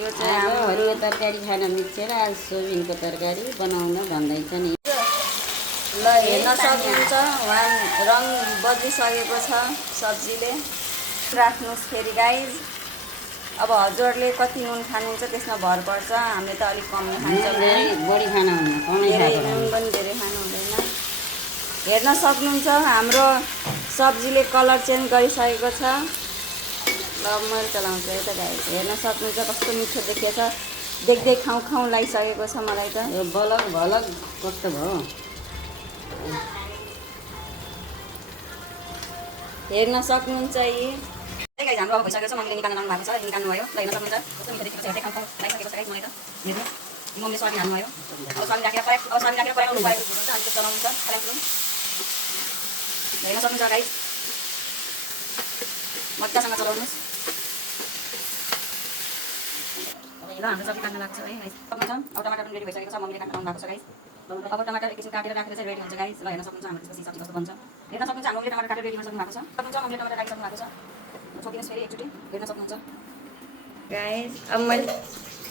यो चाहिँ हाम्रो हरियो तरकारी खान मिल्छ आज सोयाबिनको तरकारी बनाउन भन्दैछ नि। ल हेर्न सक्नुहुन्छ वहाँ रङ बद्लिसकेको छ सब्जीले। राख्नुहोस् फेरि गाइज। अब हजुरहरूले कति नुन खानुहुन्छ त्यसमा भर पर्छ। हामीले त अलिक कमै खान्छौँ, बढी खाना हुन्न, कमै धेरै नुन पनि धेरै खानु हुँदैन। हेर्न सक्नुहुन्छ हाम्रो सब्जीले कलर चेन्ज गरिसकेको छ। ल मैले चलाउँछु है त गाइज। हेर्न सक्नुहुन्छ कस्तो मिठो देखिएछ। देख्दै खाउँ खाउँ लागिसकेको छ मलाई त। यो बलक भलक कस्तो भयो हेर्न सक्नुहुन्छ यी गाइज। हाम्रो अब भइसकेको छ। मम्मीले निकाल्न लाउनु भएको छ, निकाल्नु भयो। ल हेर्न सक्नुहुन्छ कस्तो मिठो देखिएको छ। हेर्दै खाउँ खाउँ लागिसकेको छ गाइज मलाई त। हेर्नु मम्मीले स्वाबिन हाल्नुभयो। अब स्वाबिन राखेर पराउनु परेको हुन्छ। अलिकति चलाउनु छ पराउनु। हेर्न सक्नुहुन्छ गाइज मजासँग चलाउनुहोस्। ल हाम्रो सब्जी काट्न लाग्छ है गाइज। सक्नुहुन्छ अब टमाटर पनि रेडी भइसकेको छ। मम्मीले काट्न लाउनु भएको छ गाइज। अब टमाटर एकैछिन काटेर राखेर चाहिँ रेडी हुन्छ गाइज। ल हेर्न सक्नुहुन्छ हाम्रो त्यसपछि सब्जी कस्तो बन्छ। हेर्न सक्नुहुन्छ हामीले टमाटर काटेर रेडी गर्न सक्नु भएको छ। सक्नुहुन्छ मम्मीले टमाटर राखिसक्नु भएको छ। छोपिनुहोस् फेरि एकचोटि। हेर्न सक्नुहुन्छ गाइज। अब मैले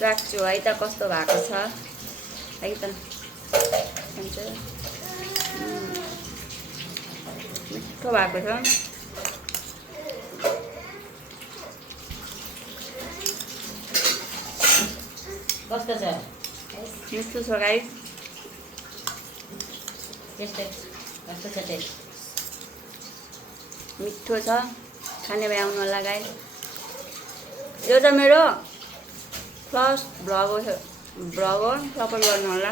राख्छु है त कस्तो भएको छ है त। मिठो भएको छ। कस्तो छ मिठो छ गाइज। कस्तो छ टेस्ट? मिठो छ। खाने भए आउनु होला गाइज। यो चाहिँ मेरो फर्स्ट भ्लग हो। सपोर्ट गर्नु होला।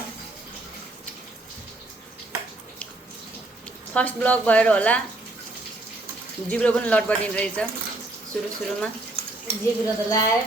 फर्स्ट भ्लग भएर होला जिब्रो पनि लटपटिने रहेछ सुरुमा। जिब्रो त लायो